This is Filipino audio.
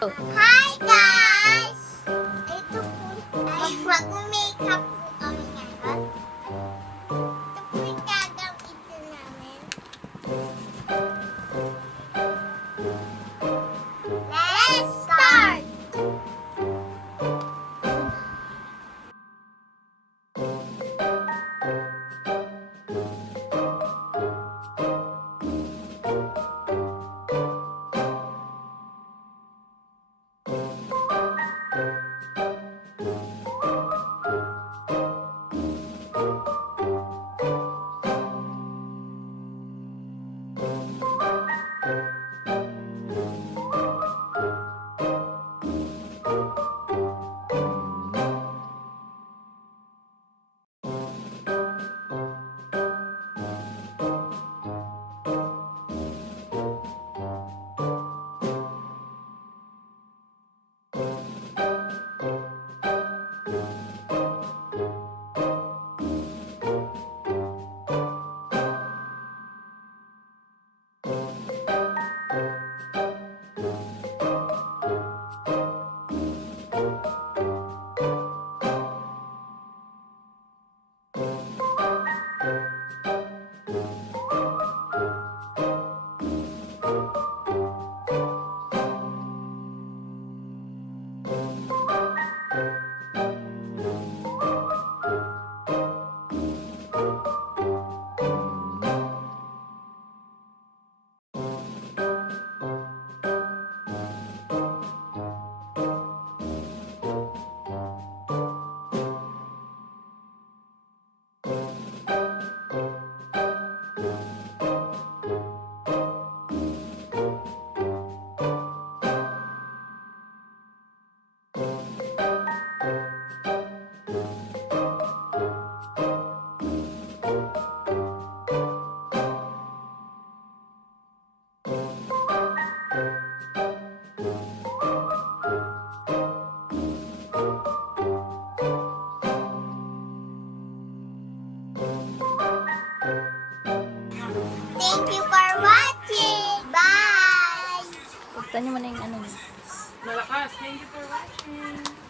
Hi guys! Ito po ay mag-makeup po kami ngayon. Ito po yung gagamitin namin. Let's start! Thank you for watching! Bye! Pagtan nyo mo na yung ano niya. Malakas. Thank you for watching.